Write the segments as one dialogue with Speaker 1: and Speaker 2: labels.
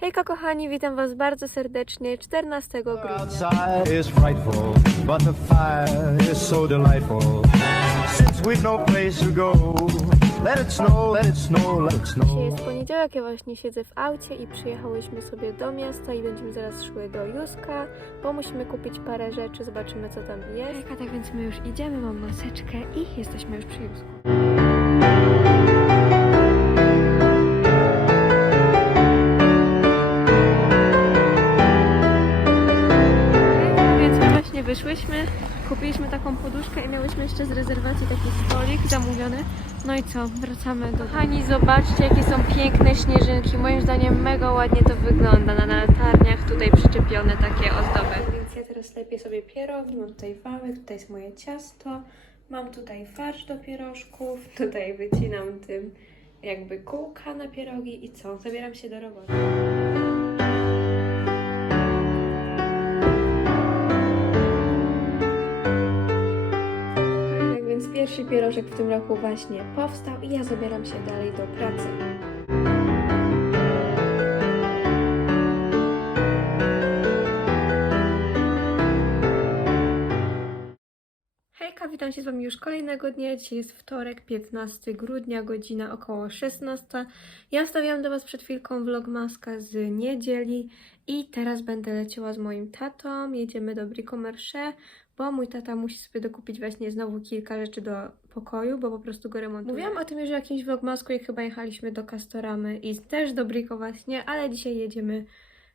Speaker 1: Hejka kochani, witam Was bardzo serdecznie 14 grudnia.
Speaker 2: No
Speaker 1: Dzisiaj jest poniedziałek, ja właśnie siedzę w aucie i przyjechałyśmy sobie do miasta i będziemy zaraz szły do Juska, bo musimy kupić parę rzeczy, zobaczymy co tam jest. Hejka, tak więc my już idziemy, mam maseczkę i jesteśmy już przy Jusku. Z rezerwacji taki stolik zamówiony. No i co, wracamy do Kochani, zobaczcie jakie są piękne śnieżynki. Moim zdaniem mega ładnie to wygląda na latarniach, tutaj przyczepione takie ozdoby. Więc ja teraz lepię sobie pierogi, mam tutaj wałek, tutaj jest moje ciasto, mam tutaj farsz do pierożków, tutaj wycinam tym jakby kółka na pierogi i co, zabieram się do roboty. Pierwszy pierożek w tym roku właśnie powstał i ja zabieram się dalej do pracy. Hejka, witam się z Wami już kolejnego dnia. Dzisiaj jest wtorek, 15 grudnia, godzina około 16. Ja wstawiałam do Was przed chwilką vlogmaska z niedzieli i teraz będę leciała z moim tatą. Jedziemy do Bricomarché, bo mój tata musi sobie dokupić właśnie znowu kilka rzeczy do pokoju, bo po prostu go remontuje. Mówiłam o tym już w jakimś vlogmasku, jak chyba jechaliśmy do Castoramy i też do Brico właśnie, ale dzisiaj jedziemy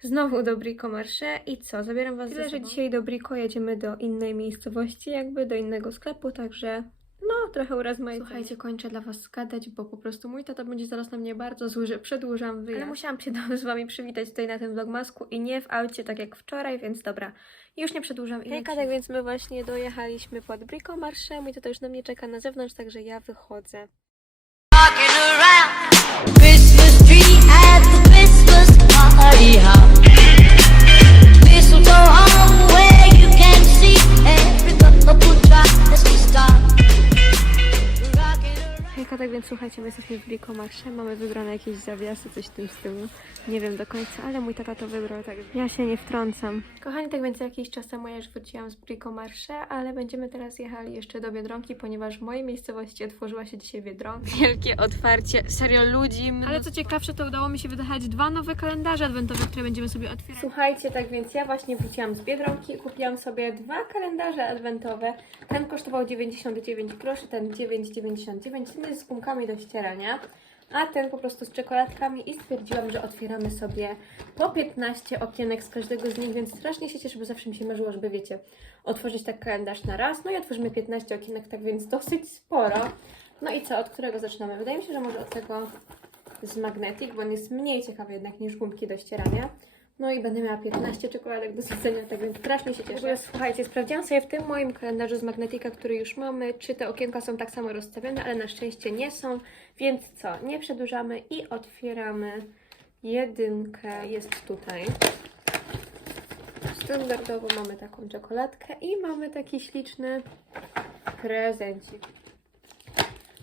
Speaker 1: znowu do Brico Marché i co, zabieram Was Tyle, że dzisiaj do Brico jedziemy do innej miejscowości, jakby do innego sklepu, także no, trochę urozmaicenie. Słuchajcie, kończę dla Was gadać, bo po prostu mój tata będzie zaraz na mnie bardzo zły, że przedłużam wyjazd. Ale musiałam się z Wami przywitać tutaj na tym vlogmasku i nie w aucie, tak jak wczoraj, więc dobra, już nie przedłużam. i Hejka, tak więc my właśnie dojechaliśmy pod Brico Marché, mój tata już na mnie czeka na zewnątrz, także ja wychodzę. Więc słuchajcie, my jesteśmy w Brico Marché, mamy wybrane jakieś zawiasy, coś w tym stylu. Nie wiem do końca, ale mój tata to wybrał, tak ja się nie wtrącam. Kochani, tak więc jakiś czas temu ja już wróciłam z Brico Marché, ale będziemy teraz jechali jeszcze do Biedronki, ponieważ w mojej miejscowości otworzyła się dzisiaj Biedronka. Wielkie otwarcie, serio ludzi. Ale co ciekawsze, to udało mi się wydać dwa nowe kalendarze adwentowe, które będziemy sobie otwierać. Słuchajcie, tak więc ja właśnie wróciłam z Biedronki i kupiłam sobie dwa kalendarze adwentowe. Ten kosztował 99 groszy, ten 9,99, ten jest z do ścierania. A ten po prostu z czekoladkami i stwierdziłam, że otwieramy sobie po 15 okienek z każdego z nich, więc strasznie się cieszę, bo zawsze mi się marzyło, żeby wiecie, otworzyć tak kalendarz na raz. No i otworzymy 15 okienek, tak więc dosyć sporo. No i co, od którego zaczynamy? Wydaje mi się, że może od tego z Magnetic, bo on jest mniej ciekawy jednak niż gumki do ścierania. No i będę miała 15 czekoladek do zjedzenia, tak więc strasznie się cieszę. W ogóle, słuchajcie, sprawdziłam sobie w tym moim kalendarzu z Magnetika, który już mamy, czy te okienka są tak samo rozstawione, ale na szczęście nie są. Więc co, nie przedłużamy i otwieramy jedynkę. Jest tutaj. Standardowo mamy taką czekoladkę i mamy taki śliczny prezencik.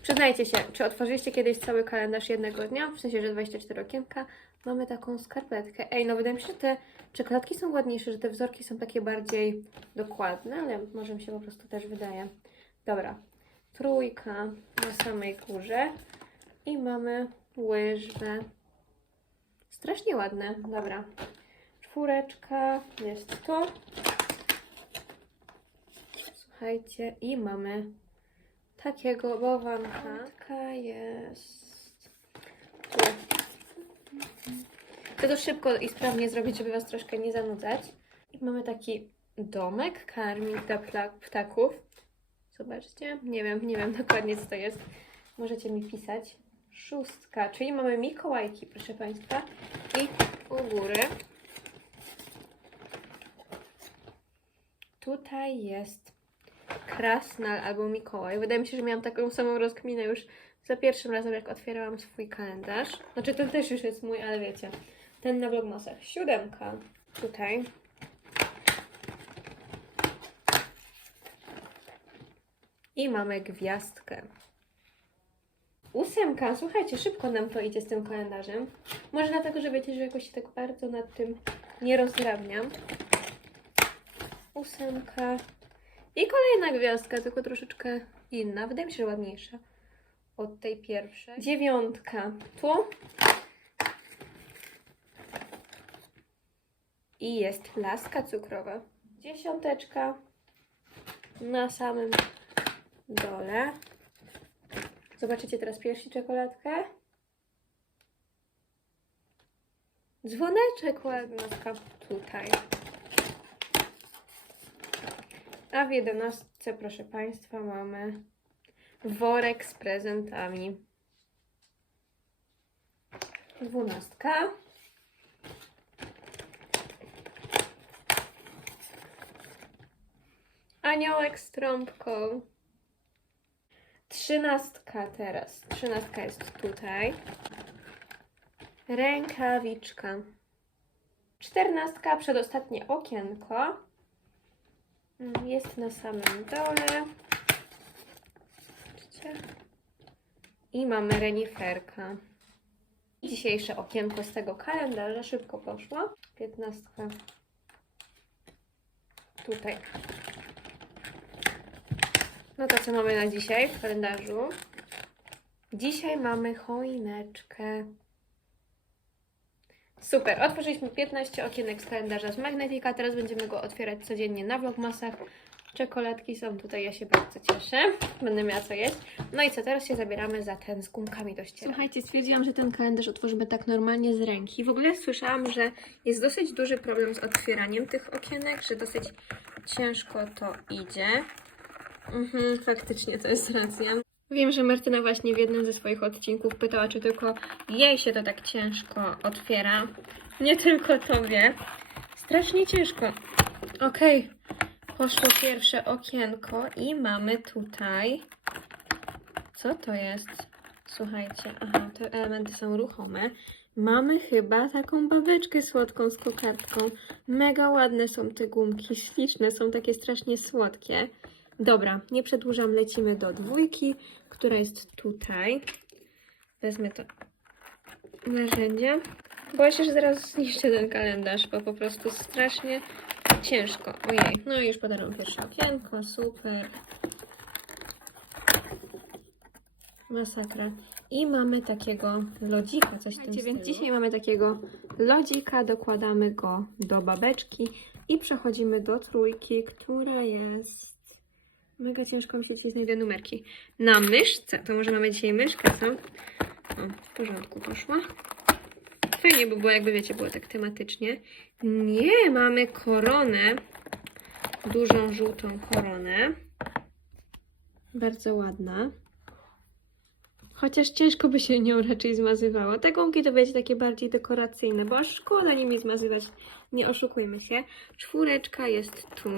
Speaker 1: Przyznajcie się, czy otworzyliście kiedyś cały kalendarz jednego dnia? W sensie, że 24 okienka. Mamy taką skarpetkę. Ej, no wydaje mi się, że te czekoladki są ładniejsze, że te wzorki są takie bardziej dokładne, ale może mi się po prostu też wydaje. Dobra, trójka na samej górze i mamy łyżwę. Strasznie ładne, dobra. Czwóreczka jest tu. Słuchajcie, i mamy takiego bowanka. Taka jest. Tu. Chcę to szybko i sprawnie zrobić, żeby Was troszkę nie zanudzać. Mamy taki domek, karmik dla ptaków. Zobaczcie, nie wiem, nie wiem dokładnie co to jest. Możecie mi pisać. Szóstka, czyli mamy Mikołajki, proszę Państwa. I u góry tutaj jest Krasnal albo Mikołaj. Wydaje mi się, że miałam taką samą rozkminę już za pierwszym razem, jak otwierałam swój kalendarz. Znaczy, ten też już jest mój, ale wiecie, ten na vlogmasach. Siódemka tutaj. I mamy gwiazdkę. Ósemka, słuchajcie, szybko nam to idzie z tym kalendarzem. Może dlatego, że wiecie, że jakoś się tak bardzo nad tym nie rozdrabniam. Ósemka. I kolejna gwiazdka, tylko troszeczkę inna. Wydaje mi się, że ładniejsza od tej pierwszej. Dziewiątka. Tu. I jest laska cukrowa. Dziesiąteczka. Na samym dole. Zobaczycie teraz pierwszy czekoladkę. Dzwoneczek ładnotka tutaj. A w jedenastce, proszę Państwa, mamy worek z prezentami. Dwunastka. Aniołek z trąbką. Trzynastka teraz. Trzynastka jest tutaj. Rękawiczka. Czternastka, przedostatnie okienko. Mm, Jest na samym dole. I mamy reniferka. Dzisiejsze okienko z tego kalendarza szybko poszło. Piętnastka. Tutaj. No to co mamy na dzisiaj w kalendarzu? Dzisiaj mamy choineczkę. Super, otworzyliśmy 15 okienek z kalendarza z Magnetika. Teraz będziemy go otwierać codziennie na vlogmasach. Czekoladki są tutaj, ja się bardzo cieszę. Będę miała co jeść. No i co, teraz się zabieramy za ten z gumkami do ścierania. Słuchajcie, stwierdziłam, że ten kalendarz otworzymy tak normalnie z ręki. W ogóle słyszałam, że jest dosyć duży problem z otwieraniem tych okienek, że dosyć ciężko to idzie. Mhm, faktycznie to jest racja. Wiem, że Martyna właśnie w jednym ze swoich odcinków pytała, czy tylko jej się to tak ciężko otwiera. Nie tylko tobie. Strasznie ciężko. Okej, poszło pierwsze okienko i mamy tutaj. Co to jest? Słuchajcie, aha, te elementy są ruchome. Mamy chyba taką babeczkę słodką z kokardką. Mega ładne są te gumki, śliczne, są takie strasznie słodkie. Dobra, nie przedłużam, lecimy do dwójki, która jest tutaj. Wezmę to narzędzie. Boję się, że zaraz zniszczę ten kalendarz, bo po prostu strasznie ciężko. Ojej, no i już podarłam pierwsze okienko, super. Masakra. I mamy takiego lodzika, coś stylu. Więc dzisiaj mamy takiego lodzika, dokładamy go do babeczki i przechodzimy do trójki, która jest... Mega ciężko mi się dzisiaj znajdę numerki. Na myszce, to może mamy dzisiaj myszkę, co? O, w porządku poszła. Fajnie by było, jakby wiecie, było tak tematycznie. Nie, mamy koronę. Dużą, żółtą koronę. Bardzo ładna. Chociaż ciężko by się nią raczej zmazywało. Te gumki to wiecie takie bardziej dekoracyjne, bo szkoda nimi zmazywać. Nie oszukujmy się. Czwóreczka jest tu.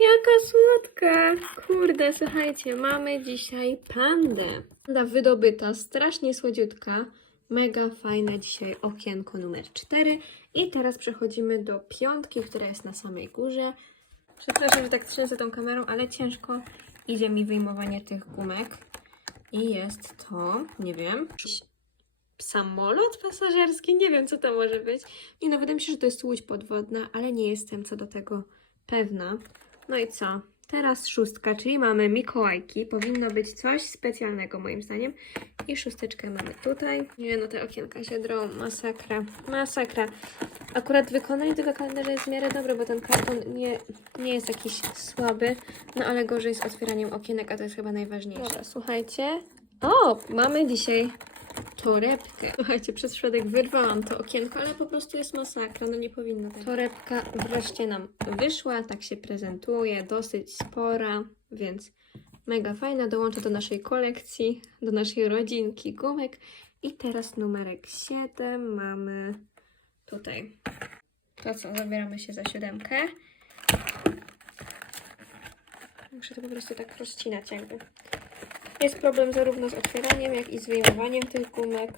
Speaker 1: Jaka słodka! Kurde, słuchajcie, mamy dzisiaj pandę. Panda wydobyta, strasznie słodziutka. Mega fajne dzisiaj okienko numer 4. I teraz przechodzimy do piątki, która jest na samej górze. Przepraszam, że tak trzęsę tą kamerą, ale ciężko idzie mi wyjmowanie tych gumek. I jest to, nie wiem, samolot pasażerski, nie wiem co to może być. Nie no, wydaje mi się, że to jest łódź podwodna, ale nie jestem co do tego pewna. No i co? Teraz szóstka, czyli mamy Mikołajki. Powinno być coś specjalnego moim zdaniem. I szósteczkę mamy tutaj. Nie no, te okienka się drą. Masakra. Masakra. Akurat wykonanie tego kalendarza jest w miarę dobre, bo ten karton nie, nie jest jakiś słaby. No ale gorzej z otwieraniem okienek, a to jest chyba najważniejsze. Dobra, słuchajcie. O, mamy dzisiaj torebkę. Słuchajcie, przez środek wyrwałam to okienko, ale po prostu jest masakra, no nie powinno tak. Torebka wreszcie nam wyszła, tak się prezentuje, dosyć spora, więc mega fajna. Dołączę do naszej kolekcji, do naszej rodzinki gumek. I teraz numerek 7 mamy tutaj. To co, zabieramy się za siódemkę. Muszę to po prostu tak rozcinać jakby. Jest problem zarówno z otwieraniem, jak i z wyjmowaniem tych gumek.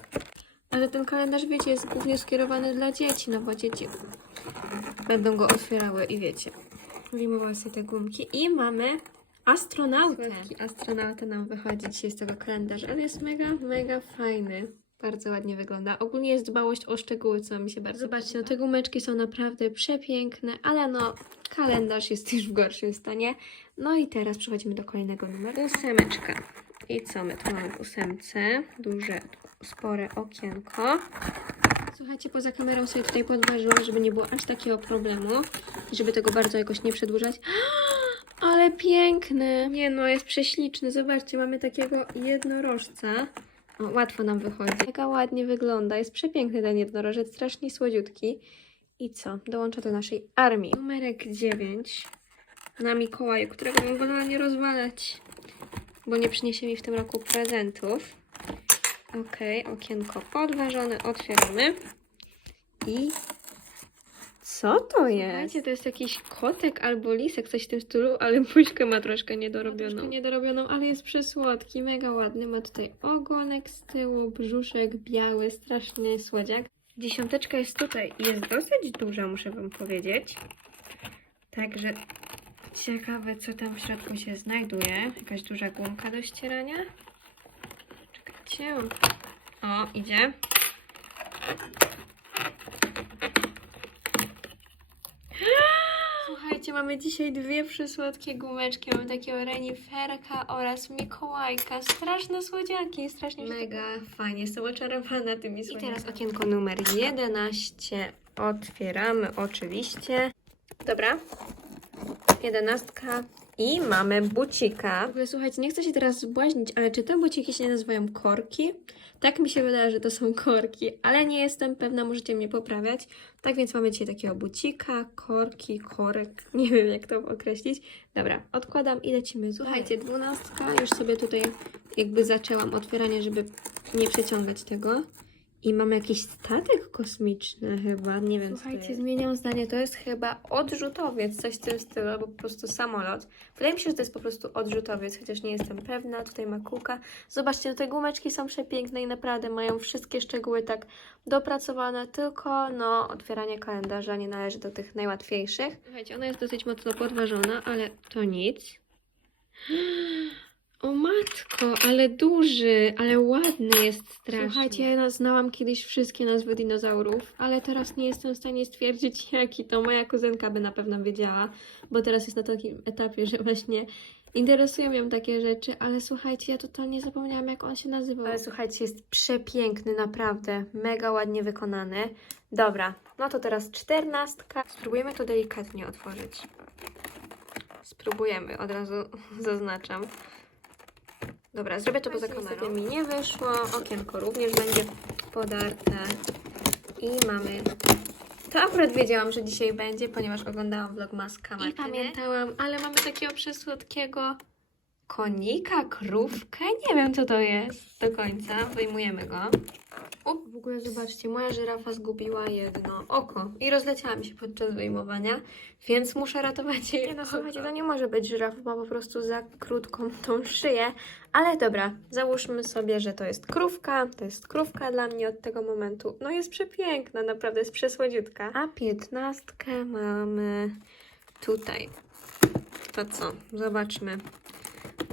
Speaker 1: Ale ten kalendarz, wiecie, jest głównie skierowany dla dzieci, no bo dzieci będą go otwierały i wiecie, wyjmowały sobie te gumki. I mamy Astronautę. Słodki astronauta nam wychodzi dzisiaj z tego kalendarza, ale jest mega, mega fajny. Bardzo ładnie wygląda. Ogólnie jest dbałość o szczegóły, co mi się bardzo Zobaczcie, no te gumeczki są naprawdę przepiękne, ale no kalendarz jest już w gorszym stanie. No i teraz przechodzimy do kolejnego numeru. Ósemeczka. I co my tu mamy w ósemce? Duże, spore okienko. Słuchajcie, poza kamerą sobie tutaj podważyłam, żeby nie było aż takiego problemu i żeby tego bardzo jakoś nie przedłużać. Ale piękny! Nie no, jest prześliczny. Zobaczcie, mamy takiego jednorożca. O, łatwo nam wychodzi. Mega ładnie wygląda. Jest przepiękny ten jednorożec, strasznie słodziutki. I co? Dołącza do naszej armii. Numerek 9 na Mikołaju, którego bym wolała nie rozwalać, bo nie przyniesie mi w tym roku prezentów. Okej, okienko podważone, otwieramy. I co to jest? Słuchajcie, to jest jakiś kotek albo lisek, coś w tym stylu, ale buźkę ma troszkę niedorobioną. Troszkę niedorobioną, ale jest przysłodki, mega ładny. Ma tutaj ogonek z tyłu, brzuszek biały, straszny słodziak. Dziesiąteczka jest tutaj i jest dosyć duża, muszę wam powiedzieć. Także ciekawe, co tam w środku się znajduje. Jakaś duża gumka do ścierania. Czekajcie. O, idzie. Słuchajcie, mamy dzisiaj dwie przysłodkie gumeczki. Mamy takiego reniferka oraz Mikołajka. Straszne słodziaki, strasznie Mega fajnie, jestem oczarowana tymi słodziakami. I teraz okienko numer 11. Otwieramy oczywiście. Dobra. Jedenastka. I mamy bucika. W ogóle słuchajcie, nie chcę się teraz zbłaźnić, ale czy te buciki się nazywają korki? Tak mi się wydaje, że to są korki, ale nie jestem pewna, możecie mnie poprawiać. Tak więc mamy dzisiaj takiego bucika, korki, korek, nie wiem jak to określić. Dobra, odkładam i lecimy. Słuchajcie, dwunastka, już sobie tutaj jakby zaczęłam otwieranie, żeby nie przeciągać tego. I mamy jakiś statek kosmiczny chyba, nie wiem. Słuchajcie, zmieniam zdanie, to jest chyba odrzutowiec, coś w tym stylu, albo po prostu samolot. Wydaje mi się, że to jest po prostu odrzutowiec, chociaż nie jestem pewna. Tutaj ma kółka. Zobaczcie, no te gumeczki są przepiękne i naprawdę mają wszystkie szczegóły tak dopracowane, tylko no otwieranie kalendarza nie należy do tych najłatwiejszych. Słuchajcie, ona jest dosyć mocno podważona, ale to nic. O matko, ale duży, ale ładny jest strasznie. Słuchajcie, ja znałam kiedyś wszystkie nazwy dinozaurów, ale teraz nie jestem w stanie stwierdzić jaki to. Moja kuzynka by na pewno wiedziała, bo teraz jest na takim etapie, że właśnie interesują ją takie rzeczy, ale słuchajcie, ja totalnie zapomniałam jak on się nazywał. Ale słuchajcie, jest przepiękny, naprawdę, mega ładnie wykonany. Dobra, no to teraz czternastka. Spróbujemy to delikatnie otworzyć. Spróbujemy, od razu zaznaczam. Dobra, zrobię to poza kamerą. Mi nie wyszło, okienko również będzie podarte. I mamy... To akurat wiedziałam, że dzisiaj będzie, ponieważ oglądałam vlogmaska Martyny. I pamiętałam, ale mamy takiego przysłodkiego konika, krówkę, nie wiem co to jest do końca. Wyjmujemy go. Up, w ogóle zobaczcie, moja żyrafa zgubiła jedno oko i rozleciała mi się podczas wyjmowania, więc muszę ratować jej Nie no, słuchajcie, to nie może być żyrafa, ma po prostu za krótką tą szyję, ale dobra, załóżmy sobie, że to jest krówka, to jest krówka dla mnie od tego momentu. No jest przepiękna, naprawdę jest przesłodziutka. A piętnastkę mamy tutaj. To co? Zobaczmy.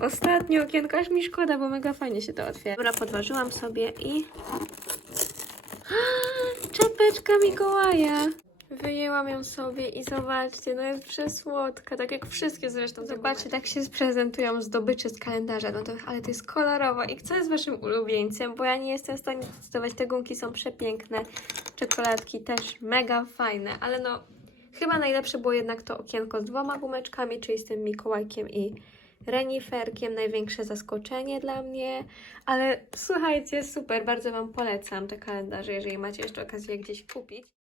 Speaker 1: Ostatnie okienko, aż mi szkoda, bo mega fajnie się to otwiera. Dobra, podważyłam sobie i... Czepeczka Mikołaja! Wyjęłam ją sobie i zobaczcie, no jest przesłodka, tak jak wszystkie zresztą. Zobaczcie, tak się prezentują zdobycze z kalendarza, no to, ale to jest kolorowo. I kto jest waszym ulubieńcem? Bo ja nie jestem w stanie zdecydować, te gumki są przepiękne, czekoladki też mega fajne, ale no chyba najlepsze było jednak to okienko z dwoma gumeczkami, czyli z tym Mikołajkiem i reniferkiem, największe zaskoczenie dla mnie, ale słuchajcie, super, bardzo Wam polecam te kalendarze, jeżeli macie jeszcze okazję gdzieś kupić.